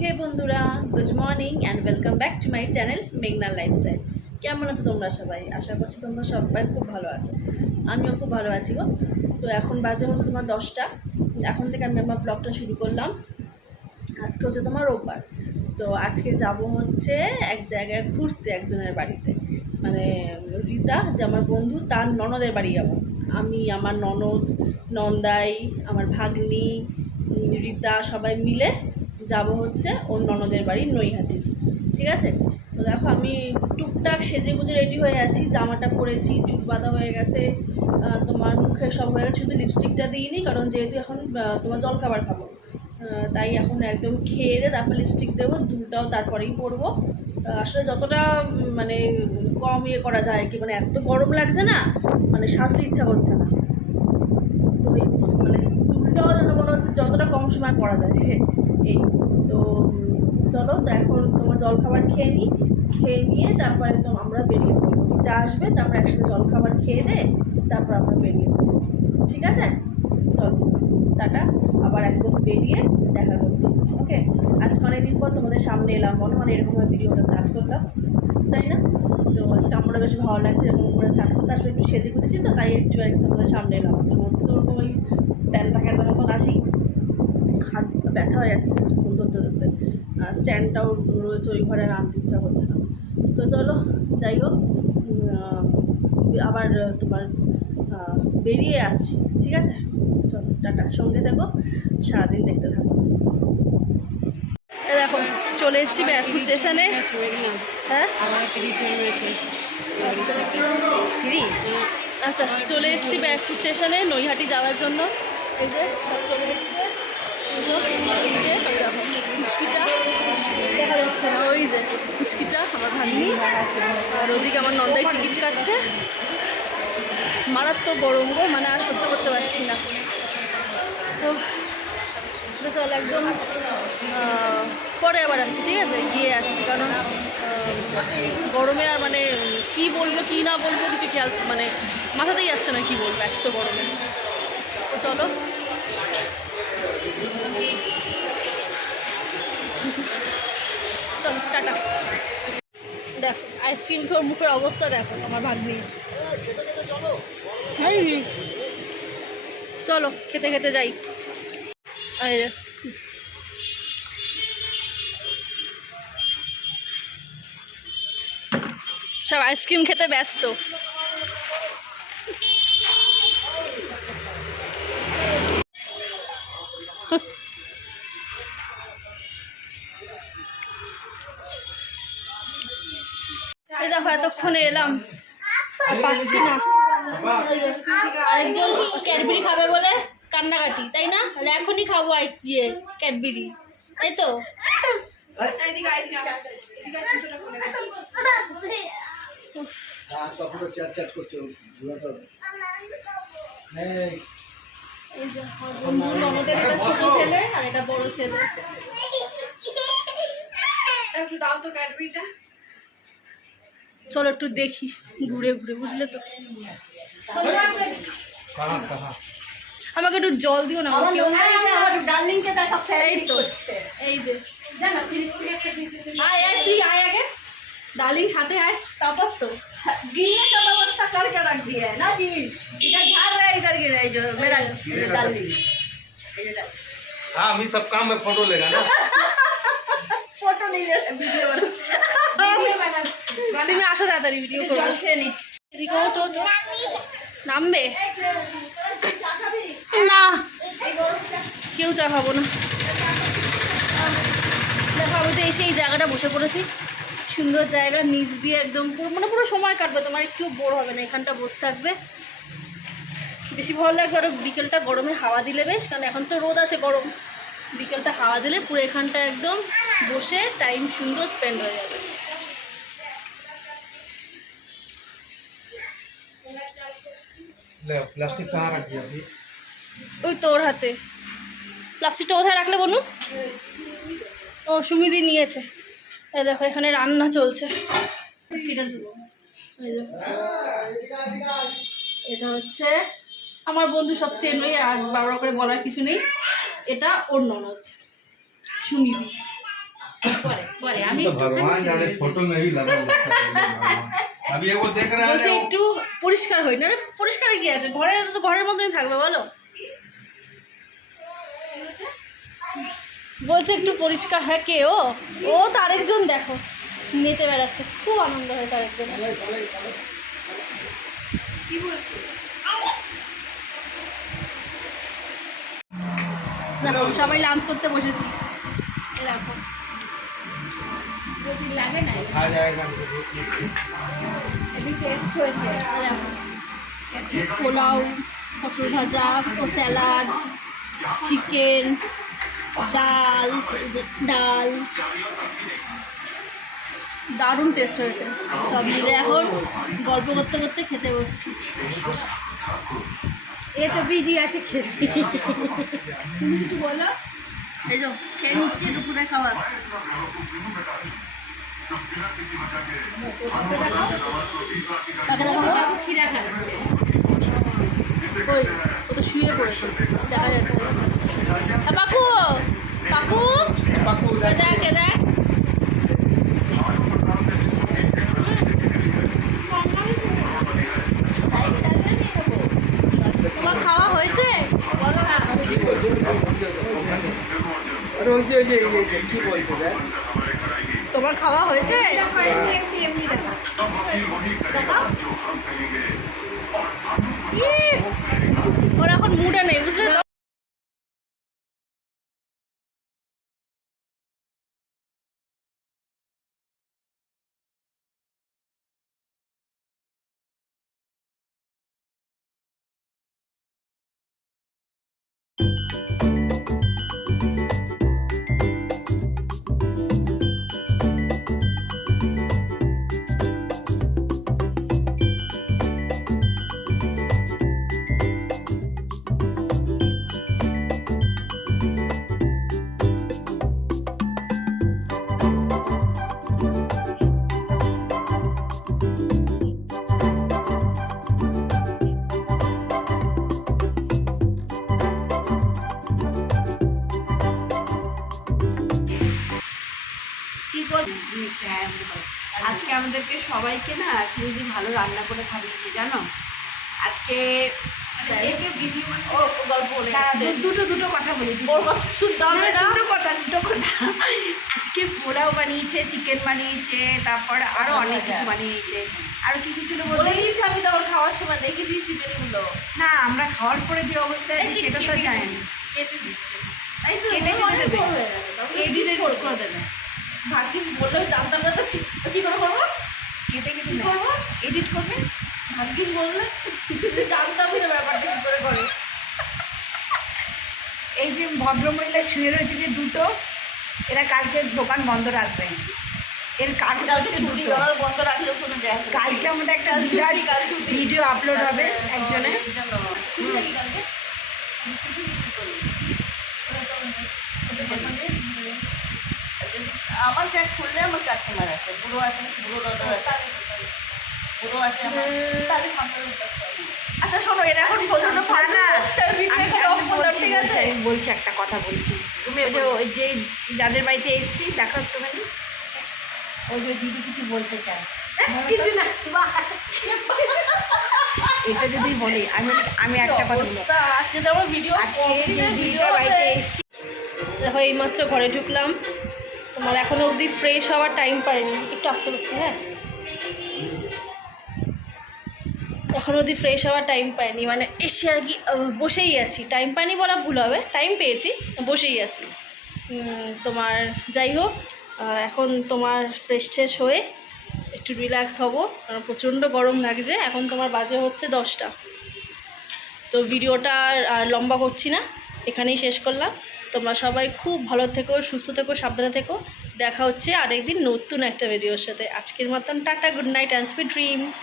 হে বন্ধুরা, good morning and welcome back to my channel মেঘনার lifestyle. কেমন আছো তোমরা সবাই? আশা করছি তোমরা সবাই খুব ভালো আছো। আমিও খুব ভালো আছি গো। তো এখন বাজে হচ্ছে তোমার 10টা। এখন থেকে আমি আমার ব্লগটা শুরু করলাম। আজকে হচ্ছে তোমার রোববার। তো আজকে যাব হচ্ছে এক জায়গায় ঘুরতে, একজনের বাড়িতে। মানে রীতা যে আমার বন্ধু, তার ননদের বাড়ি যাব। আমি, আমার ননদ, নন্দাই, আমার ভাগ্নি, রীতা সবাই মিলে যাব হচ্ছে ওর ননদের বাড়ি নৈহাটি। ঠিক আছে? তো দেখো আমি টুকটাক সেজে গুজে রেডি হয়ে আছি, জামাটা পরেছি, চুল বাঁধা হয়ে গেছে, তোমার মুখে সব হয়ে গেছে, শুধু লিপস্টিকটা দিইনি, কারণ যেহেতু এখন তোমার জলখাবার খাবো, তাই এখন একদম খেয়ে দিয়ে তারপর লিপস্টিক দেবো, দুলটাও তারপরেই পরবো। আসলে যতটা মানে কম ইয়ে করা যায় কি, মানে এত গরম লাগছে না, মানে সাজতে ইচ্ছা করছে না। তো মানে দুলটাও যেন মনে হচ্ছে যতটা কম সময় পরা যায় এই। তো চলো, তো এখন তোমার জলখাবার খেয়ে নিই, খেয়ে নিয়ে তারপরে তো আমরা বেরিয়ে পড়বো। দিতে আসবে, তারপর একসাথে জলখাবার খেয়ে দে, তারপর আমরা বেরিয়ে পড়বো। ঠিক আছে, চলো টাটা। আবার একদম বেরিয়ে দেখা করছি। ওকে, আজকে অনেকদিন পর তোমাদের সামনে এলাম, মনে মানে এরকমভাবে ভিডিওটা স্টার্ট করলাম, তাই না? তো আজকে আমরা বেশ ভালো লাগছে এরকম করে স্টার্ট করতে। আসলে একটু সেজে গুতেছি তো, তাই একটু আর কি তোমাদের সামনে এলাম। আজকে মস্ত ওরকম ওই প্যান্টটা খেঁচার মতন আসি, হাত ব্যথা হয়ে যাচ্ছে ফোন ধরতে ধরতে। স্ট্যান্ডটাও রয়েছে ওই ঘরে, আর আনতে ইচ্ছা করছে না। তো চলো, যাই হোক, আবার তোমার বেরিয়ে আসছি। ঠিক আছে, চলো টাটা, সঙ্গে দেখো, সারাদিন দেখতে থাকো। দেখো চলে এসেছি ব্যারাকপুর স্টেশনে। হ্যাঁ, আচ্ছা, চলে এসেছি ব্যারাকপুর স্টেশনে নৈহাটি যাওয়ার জন্য। এই যে সব চলে এসছে, এই যে ওই দেখো ফুচকিটা দেখা যাচ্ছে না, ওই যে ফুচকিটা আমার ভাগ্নি, আর ওদিকে আমার নন্দাই টিকিট কাটছে। মারাত্মক গরম গো, মানে আর সহ্য করতে পারছি না। তো চল একদম পরে আবার আসছি, ঠিক আছে? গিয়ে আসছি, কারণ গরমে আর মানে কি বলবো কি না বলবো কিছু খেয়াল মানে মাথাতেই আসছে না কি বলবো, এত গরমে। তো চলো, চলো টাটা। দেখো আইসক্রিম খেয়ে মুখের অবস্থা দেখো আমার ভাগ্নির। হ্যাঁ, চলো খেতে খেতে যাই। এই যে সব আইসক্রিম খেতে ব্যস্ত। এই দেখো এতক্ষণে এলাম, পাচ্ছি না। আরেকজন ক্যাডবেরি খাবে বলে কান্নাকাটি, তাই না? এখনই খাবো ইয়ে ক্যাডবেরি, তাই তো? ননদের একটা ছোট ছেলে আর এটা বড় ছেলে। একটু দাও তো ক্যাডবেরিটা। চলো একটু দেখি ঘুরে ঘুরে, বুঝলে তো? আমাকে একটু জল দিও না, এই তো এই যে আয় আয়, তুই আয় আগে, डार्लिंग साथे आए तापर तो गिरने का व्यवस्था करके रख दिया है ना जी। इधर झाड़ रहा है, इधर गिर रहा है जो मेरा डार्लिंग। हाँ, हम सब काम में फोटो लेगा ना। फोटो नहीं ले, वीडियो बना। তুমি আসো তাড়াতাড়ি ভিডিও করো। এদিকে তো নামবে না, কেউ চা খাবো না। দেখো আমি তো এসে এই জায়গাটা বসে পড়েছি, সুন্দর জায়গা, নিচ দিয়ে একদম পুরো মানে পুরো সময় কাটবে, তোমার একটু বোর হবে না, এখানটা বসে থাকবে, বেশি ভালো লাগবে। আরও বিকেলটা গরমে হাওয়া দিলে বেশ, কারণ এখন তো রোদ আছে, গরম, বিকেলটা হাওয়া দিলে পুরো এখানটা একদম বসে টাইম সুন্দর স্পেন্ড হয়ে যাবে। प्लास्टिक कहाँ रख दिया अभी? ওই তোর হাতে প্লাস্টিকটা কোথায় রাখলে বনু? ও সুমিদি নিয়েছে। এই দেখো এখানে রান্না চলছে। এটা হচ্ছে আমার বন্ধু, সব চেনই, আর বারবার করে বলার কিছু নেই। এটা ওর ননদ সুমিদি, পরে আমি तो भगवान जाने फोटो में भी लगा हुआ है। अभी ये वो देख रहा है বলছে ना, একটু পরিষ্কার হই না রে, পরিষ্কারে কি আছে, ঘরে তো ঘরের মতনই থাকবে বলো। বলছে একটু পরিষ্কার হয়, কে ও ও তো আরেকজন দেখো নেচে বেড়াচ্ছে, খুব আনন্দ হয়েছে আরেকজন। কি বলছো? দেখো সবাই লাঞ্চ করতে বসেছি, এরকম যদি লাগে না खा जाएगा। হেভি টেস্ট হয়েছে। দেখো পোলাও, পটল ভাজা ও স্যালাড, চিকেন, ডাল, এই যে ডাল, দারুণ টেস্ট হয়েছে। সব মিলে এখন গল্প করতে করতে খেতে বসছি। এ তো বিজি আছে খেতে। তুমি কিছু বলো। এই যে খেয়ে নিচ্ছি দুপুরে খাবার। কাকে দেখাবো? কই ও তো শুয়ে পড়েছে, দেখা যাচ্ছে না। পাকু পাকু पक्कू কে দেখ কে দেখ। তোমার খাওয়া হয়েছে? বলো না। रोजे ये की बोलছে রে? তোমার খাওয়া হয়েছে? এমনি এমনি এমনি দেখাও। দেখাও। ইয়ে, ওর এখন মুডে নেই বুঝলে তো। কি বল- আজকে আমাদেরকে সবাইকে না সুদি ভালো রান্না করে খাবিয়েছে জানো। আজকে দাঁড়া, দুটো দুটো কথা বলি। ওর কথা শুনতে হবে না। দুটো কথা। আজকে পোলাও বানিয়েছে, চিকেন বানিয়েছে, তারপর আরো অনেক কিছু বানিয়েছে। আরো কি কিছু ছিল বলে বলতে? দিয়েছি আমি, তো ওর খাওয়ার সময় দেখে দিয়েছি চিকেনগুলো না, আমরা খাওয়ার পরে যে অবস্থা আছে সেটা তো জানি না। কেটে দিচ্ছে। তাই তো কেটে ওগুলো অনেক দেবে। বড় হয়ে গেছে, তারপরে এডিট skip করবো। করে দেবে। ভাগ্যিস বললেও জানতাম না তো কি করে করবো। কেটে কি কেটে করবো? এডিট করবে। ভাগ্যিস বললে জানতামই না ব্যাপারটা কি করে করে। এই যে ভদ্রমহিলা শুয়ে রয়েছে যে দুটো, এরা কালকে দোকান বন্ধ রাখবে। এর কারণ কালকে হচ্ছে ছুটি, দুটো। ওরা বন্ধ রাখলেও কোনো যায় আসে না। কালকে আমাদের একটা কাল বিরাট ছুটি, কাল ছুটি। ভিডিও আপলোড হবে একজনের। এই জন্য। ছুটি নাকি কালকে? ছুটি কি করবি? আমার ক্যাট খুললে আমার কাস্টমার আছে, বুড়ো আছে, বুড়ো দাদা আছে, বুড়ো আছে আমার। তাহলে সামনে আচ্ছা শোনো, এটা এখন প্রচন্ড ফাটা না, ঠিক আছে। আমি বলছি একটা কথা বলছি। তুমি ওই যে ওই যে যাদের বাড়িতে এসছি দেখো একটুখানি, ওই যে দিদি কিছু বলতে চায়। কিছু না, এটা যদি বলি আমি আমি একটা কথা বলবো। আজকে তো আমার ভিডিও আজকে যে দিদিটার বাড়িতে এসছি, দেখো এইমাত্র ঘরে ঢুকলাম, তোমার এখনো অবধি ফ্রেশ হওয়ার টাইম পাইনি, একটু আসতে পারছি। হ্যাঁ, এখনো অবধি ফ্রেশ হওয়ার টাইম পাইনি, মানে এসে আর কি বসেই আছি। টাইম পাইনি বলা ভুল হবে, টাইম পেয়েছি, বসেই আছি। তোমার যাই হোক, এখন তোমার ফ্রেশ ট্রেশ হয়ে একটু রিল্যাক্স হব, কারণ প্রচণ্ড গরম লাগছে। এখন তোমার বাজে হচ্ছে 10টা। তো ভিডিওটা আর লম্বা করছি না, এখানেই শেষ করলাম। তোমরা সবাই খুব ভালো থেকো, সুস্থ থেকো, সাবধানে থেকো। দেখা হচ্ছে আরেকদিন নতুন একটা ভিডিওর সাথে। আজকের মতন tata, good night and sweet dreams.